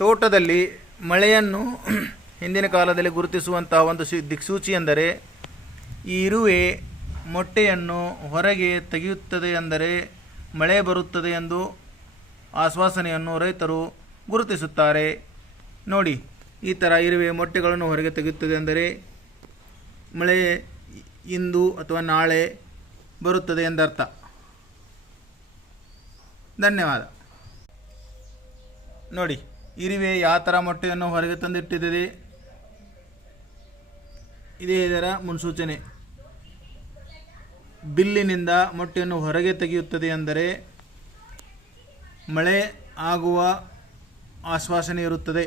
ತೋಟದಲ್ಲಿ ಮಳೆಯನ್ನು ಹಿಂದಿನ ಕಾಲದಲ್ಲಿ ಗುರುತಿಸುವಂತಹ ಒಂದು ದಿಕ್ಸೂಚಿ ಎಂದರೆ ಈ ಇರುವೆ ಮೊಟ್ಟೆಯನ್ನು ಹೊರಗೆ ತೆಗೆಯುತ್ತದೆ ಎಂದರೆ ಮಳೆ ಬರುತ್ತದೆ ಎಂದು ಆಶ್ವಾಸನೆಯನ್ನು ರೈತರು ಗುರುತಿಸುತ್ತಾರೆ. ನೋಡಿ, ಈ ಥರ ಇರುವೆ ಮೊಟ್ಟೆಗಳನ್ನು ಹೊರಗೆ ತೆಗೆಯುತ್ತದೆ ಅಂದರೆ ಮಳೆ ಇಂದು ಅಥವಾ ನಾಳೆ ಬರುತ್ತದೆ ಎಂದರ್ಥ. ಧನ್ಯವಾದ. ನೋಡಿ, ಇರುವೆ ಯಾವ ಥರ ಮೊಟ್ಟೆಯನ್ನು ಹೊರಗೆ ತಂದಿಟ್ಟಿದೆ, ಇದೇ ಇದರ ಮುನ್ಸೂಚನೆ. ಬಿಲ್ಲಿನಿಂದ ಮೊಟ್ಟೆಯನ್ನು ಹೊರಗೆ ತೆಗೆಯುತ್ತದೆ ಅಂದರೆ ಮಳೆ ಆಗುವ ಆಶ್ವಾಸನೆ ಇರುತ್ತದೆ.